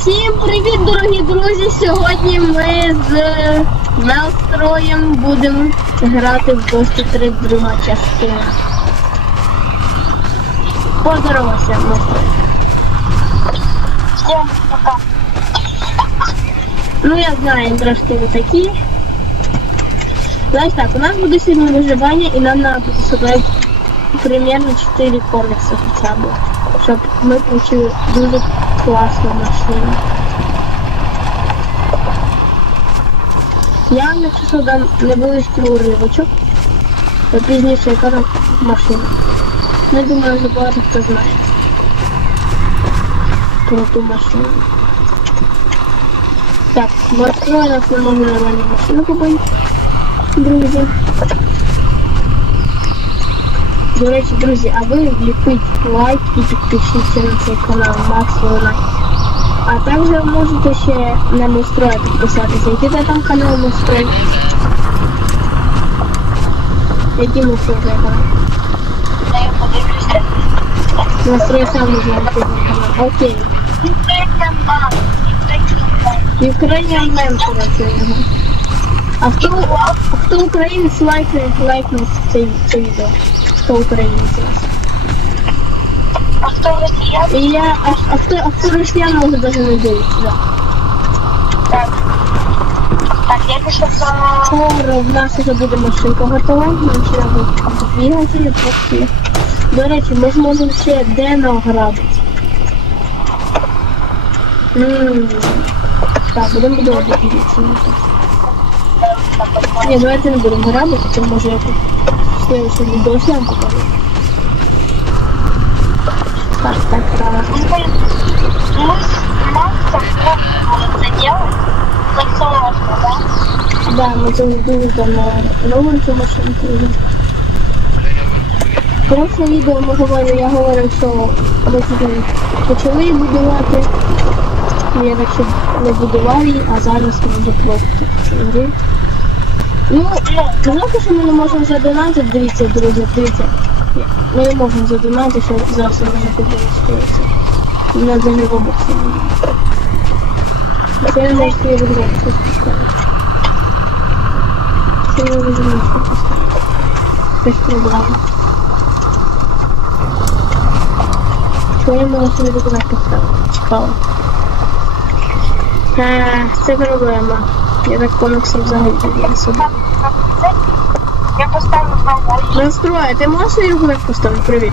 Всім привіт, дорогі друзі! Сьогодні ми з Мелстроєм будемо грати в Ghost 3 друга частина. Поздоровайся, Мелстрой. Всем пока. Ну я знаю, трошки ви такі. Значить так, у нас буде сьогодні виживання і нам треба буде собрати примерно 4 комікси хоча б, щоб ми отримали дуже класну машину. Я якщо що дам невеличкий уривочок, пізніше я кажу машину. Ну, думаю, що багато хто знає про ту машину. Так, настроє нас не можна нормальну машину купити, друзі. До речі, друзі, а ви вліпіть лайк і підпишіться на цей канал Макс Лайк. А також можете ще на Мустрой підписатися. Який там канал Мустрой? Який Мустрой канал? Настрой сам який канал. Окей. Ukrainian Mem, коротше, його. А хто, хто українець лайкне, лайкне це відео? Хто українець у нас? А хто росіян? І я, а, а хто, а хто росіян може даже не дивитися, да. Так. Так, я пішов за... Скоро в нас вже буде машинка готова, нам ще треба двигателі, трохи. До речі, ми зможемо ще Дена ограбити. Ммм. Так, будемо будувати дивіться. Ні, давайте не будемо грабити, це може якось в следующем відео нам покажу. Так, так, так. Мы с Максом пробовали це делать. Так да? Цю машинку. Прошле відео ми говорили, я говорив, що ми почали будувати. Я так не будував а зараз ми почали. Ну, знаєте, що ми не можемо задонати, дивіться, друзі, дивіться. Ми не можемо задонати, що зараз не побачиться. У нас даже робокси немає. Це я знайшли рюкзак, щось поставити. Це я не знаю, що поставити. Без проблем. Що я можу собі поставити? Цікаво. А, це проблема. Я так коміксом взагалі не собі. Я поставлю на Настрой, ти можеш свій рюкзак поставити? Привіт.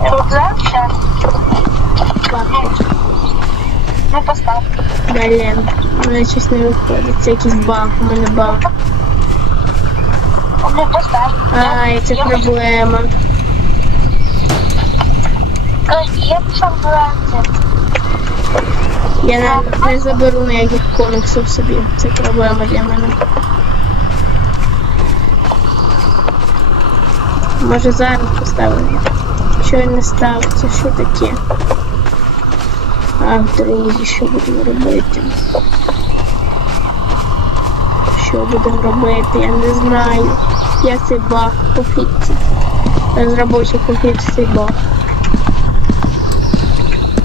рюкзак. Ладно. Ну, постав. Блін, у мене щось не виходить. Це якийсь баг, у мене баг. Ну, постав. Ай, це проблема. Я пішов брати. Я не, не заберу ніяких коміксів собі. Це проблема для мене. Може зараз поставити. Що я не ставиться, що таке? Ах, друзі, що будемо робити? Що будемо робити? Я не знаю. Я цей баг пофіксив. Розробочий пофіксив цей баг.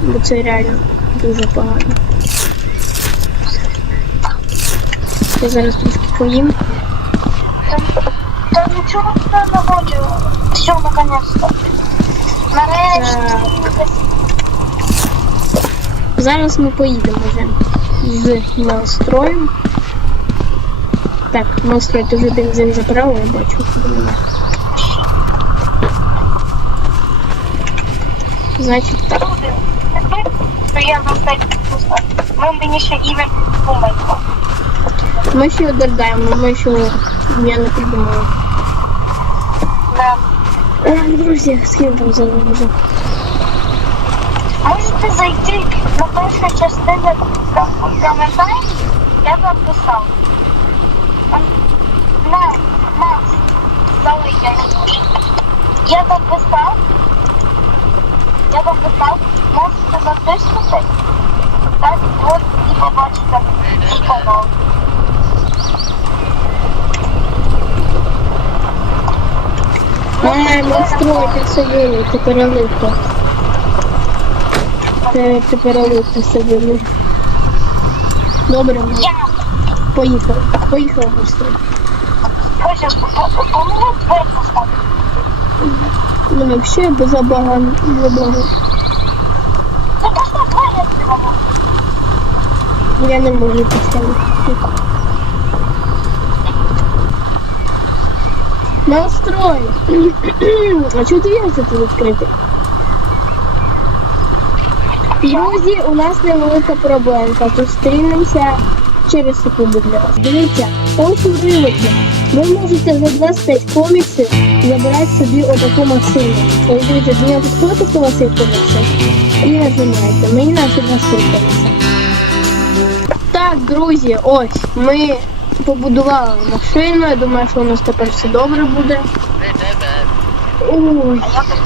Бо це реально дуже погано. Я зараз трошки поїм. Та, нічого не наводжу. Все, наконец-то. Нарешті. Зараз ми поїдемо вже з настроєм. Так, настрой, вже бензин забрав, я бачу, що нема. Значить так. Люди, тепер приємно стати пусто. Ми мені ще ім'я думаємо. Ми ще додаємо, ми ще я не придумала. Да. Ой, друзі, з ким там завозу? Можете зайти на першу частину в коментарі, я вам писав. Он- На, Макс, залий я не Я там писав, Е, настрой, ти все вилив, ти тепер лучше. Добре, ну, поїхали. Поїхали просто. хочеш помогу двері поставити. Ну, взагалі без забага, забага. Ну просто двері відкривала. Я не можу поставити. Настрой. а чого дверця тут відкрити? Друзі, у нас невелика проблемка. Зустрінемося через секунду для вас. Дивіться, ось уривочок. Ви можете за 25 коміксів забирати собі отаку машину. Ось дивіться, до нього підходите, хто у вас є комікси, і нажимаєте. Мені наші два комікси. Так, друзі, ось ми Побудували машину. Я думаю, що у нас тепер все добре буде. Ой,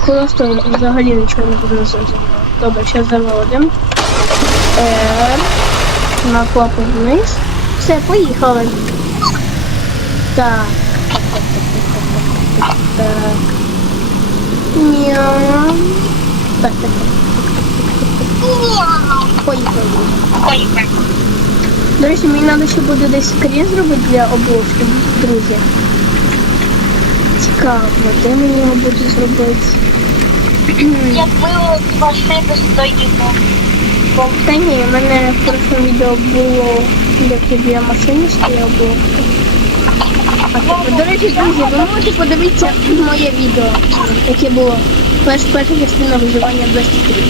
просто взагалі нічого не буде зрозуміло. Добре, зараз заводимо. R. На клапу вниз. Все, поїхали. Так. Так. Так. Мяу. Так, так, так. Поїхали. Поїхали. До речі, мені треба ще буде десь скрін зробити для обложки, друзі. Цікаво, де мені його буде зробити? Як ми от машини стоїмо. Та ні, в мене в прошлому відео було, як я біля машини стояв обложка. А до речі, друзі, ви можете подивитися моє відео, яке було перш, перша частина виживання без тіків.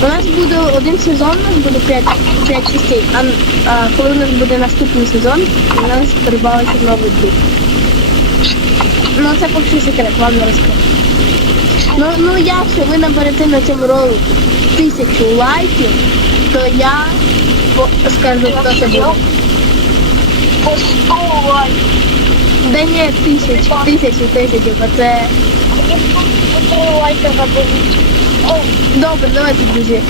У нас буде один сезон, у нас буде 5, 5 частей, а, а коли у нас буде наступний сезон, у нас прибавиться новий друг. Ну це поки що секрет, вам не розкажу. Ну, ну якщо ви наберете на цьому ролику тисячу лайків, то я скажу, хто це буде. Постой. Да ні, тисячу, тисячу, тисячу, бо це... Лайка заберіть. Добре, давайте, друзі.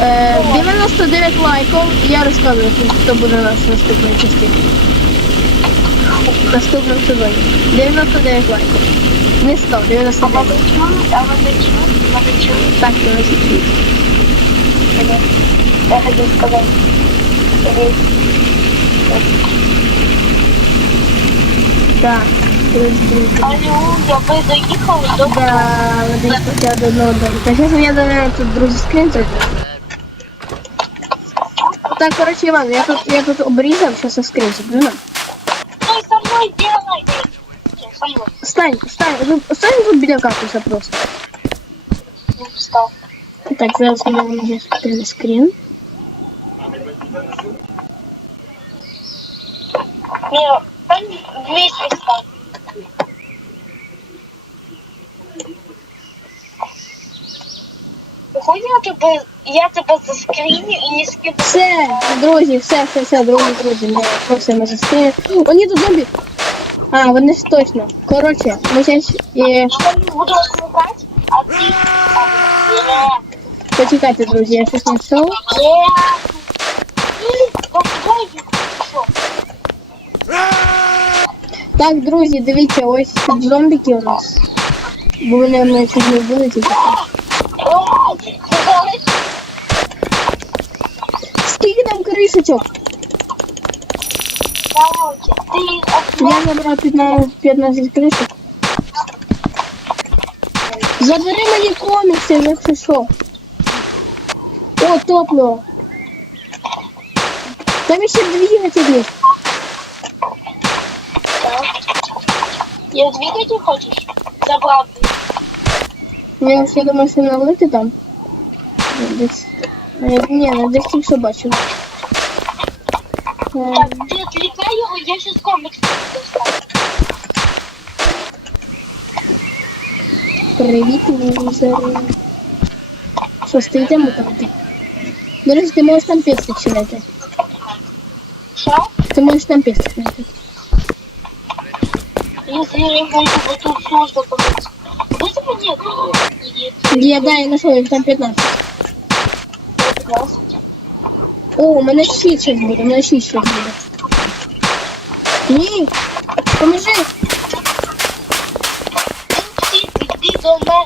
Е, 99 лайків, я розказую, хто буде у нас в наступній частині. Наступному сезоні. 99 лайків. Не 100, А ви 99. чули? А ви чули? А ви чули? Так, я вас чую. Я хотів сказати. Так. Аллилуйя, ви доїхали до Да, десь хоча до одного дому. Та зараз я, наверное, тут друзі скрин зроблю. Так, коротше, Іван, я тут, я тут обрізав, зараз я скрин зроблю. на. Стой, со мною делай. Со мною. Стань, стань, тут- стань тут біля кактуса просто. Ну, встав. Так, зараз я вам скрин скрин. Міра, там вместе став. Хоч я тебе, я тебе заскріню і не скину. Все, друзі, все, все, все, друзі, друзі, ми просимо за скрин. О, ні, тут зомбі. А, вони ж точно. Коротше, ми зараз, е, Я буду розмикати, а ти... Почекайте, друзі, я щось знайшов. Так, друзі, дивіться, ось тут зомбіки у нас. Бо вони мене не тільки. Скільки там кришечок? Я забрав 15, 15 кришок. Забери мені комікси, якщо що. О, топливо. Там ще двигатель є. Я двигатель хочеш? Забрав. Я ще думаю, що налити там. Десь. Е, Ні, не десь тільки що бачив. Е, Так, ти відлікай його, я щас комікс достану. Привіт, лузери. Що, стоїте мутанти? До речі, ти можеш там пестик чинити. Що? Ти можеш там пестик чинити. Я не буду, вот тут сложно помыть. Дайте мне... Я, да, я їх там 15. 15. О, у мене 6 щось буде, у мене 6 щось буде. Ні, поможи. Ти, ти до мене.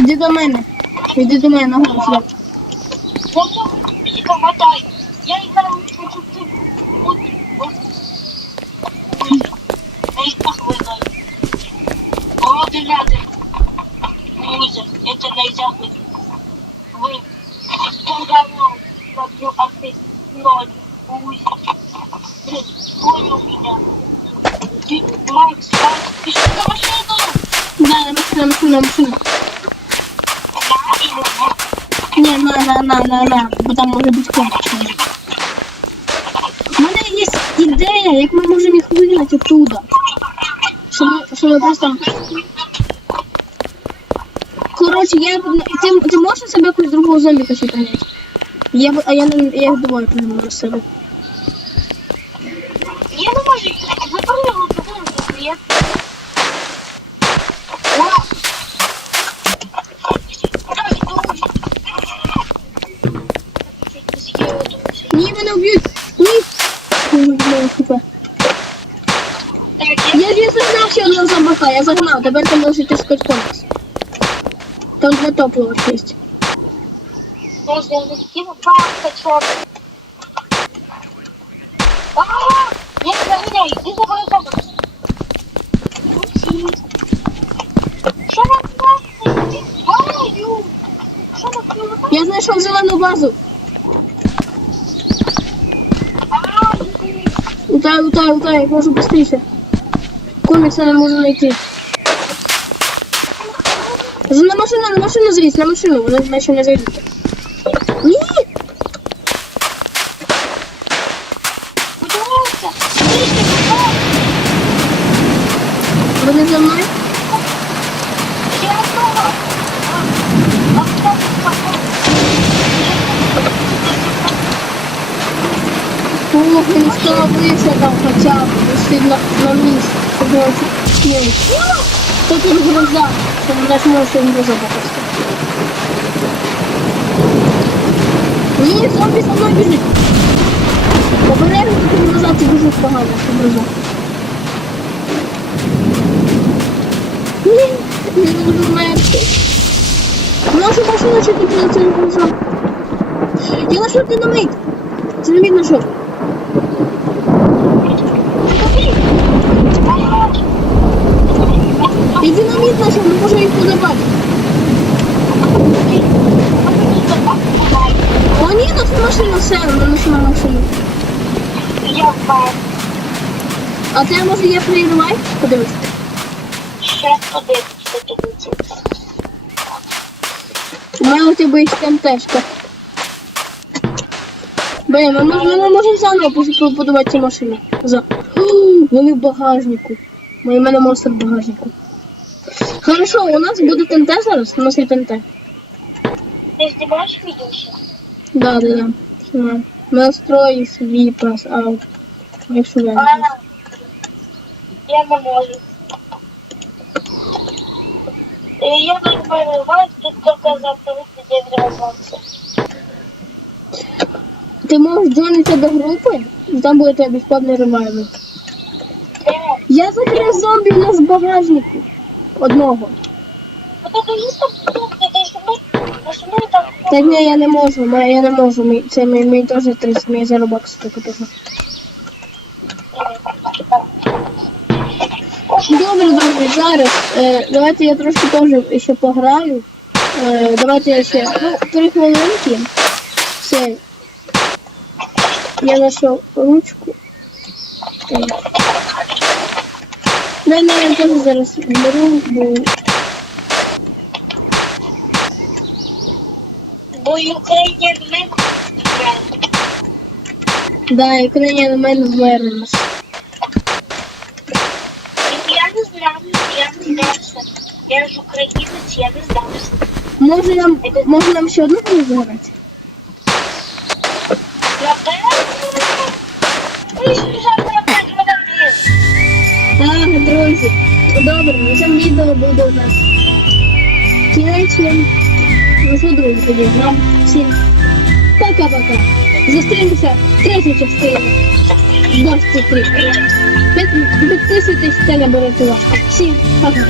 Не до мене. Іди до мене на голову. Я цього псика мотаю. Я і зараз хочу ти. От, от. Я їх похвинаю. Молодий рядом. Лузер, это нельзя быть. Вы поголовно забью опять ноль. Лузер. Ты понял меня? Ты, Макс, Макс, ты что за машину? Да, на машину, на машину, на машину. На или на? Ні, на, на, на, на, на, бо там може бути кончено. У мене є ідея, як ми можемо їх вигнати оттуда. Що ми, що ми просто... Коротше, я... Ти, ти можеш на себе якусь другого зомбіка ще прийняти? Я, а я, я їх двоє прийму на себе. Я не можу. Запалила туди, я. Ні, мене вб'ють! Ні! Я ж загнав ще одного зомбака, я загнав, тепер ти можеш йти скоть комікс. Там два топлива ще є. Подожди, я закину бабка, чёрт. А, я тебя гоняю, иди за мою бабку. Что нам надо? Аю! Что нам надо? Я знайшов зелену базу. А, Лутай, лутай, лутай, як можу швидше. Комікса не можу знайти. З- На машину, на машину злізь, на машину, вони наче не зайдуть. Ні! Слышите. Вони за мною? А, а, Ох, він встановився там хоча б, лише на, місці. Короче, ні. Тут гроза? Що мене ж може він гроза попасти. Ні, зомбі за мною біжить. Обережно тут гроза, це дуже погано, що гроза. Ні, не буду вмерти. Нашу машину чи тут це гроза? Я знайшов динамит. Динамит знайшов. І динамит знайшов, ми можемо їх подавати. О, ні, тут машина все, вона нашла машину. Я знаю. А ти може є прервай? Подивись. Сейчас подивимося тобі. У мене у тебе є МТшка. Блін, ми, мож- ми можемо заново подавати цю машину. За. О, Вони в багажнику. У мене монстр в багажнику. Хорошо, у нас буде ТНТ зараз? У нас є ТНТ. Ти знімаєш відео ще? Да, да, да. Снимаю. Настрой свій пас аут. Якщо я я не можу. Е, Я не перериваю, тут тільки завтра день розвиватися. Ти можеш джойнитися до групи, і там буде тебе безплатний ревайвер. Я закрив зомбі у нас в багажнику. Одного. То а там... Так ні, я не можу, я не можу. Мій- Це мій, мій теж 30, мій заробок стільки теж. Добре, друзі, зараз. Е, давайте я трошки теж ще пограю. Е, давайте я ще ну, три хвилинки. Все. Я знайшов ручку. Е. Ну, я теж зараз беру, бо Бо Україні ми... да, і коли я на мене вмерла. Я не знаю, я не здався. Я ж українець, я не здався. Може нам, може нам ще одну гру друзі. Добре, на цьому відео буде у нас кінець. Ну що, друзі, тоді нам всім пока-пока. Зустрінемося в третій частині. Досі три. Підписуйтесь та наберете лайк. Всім пока.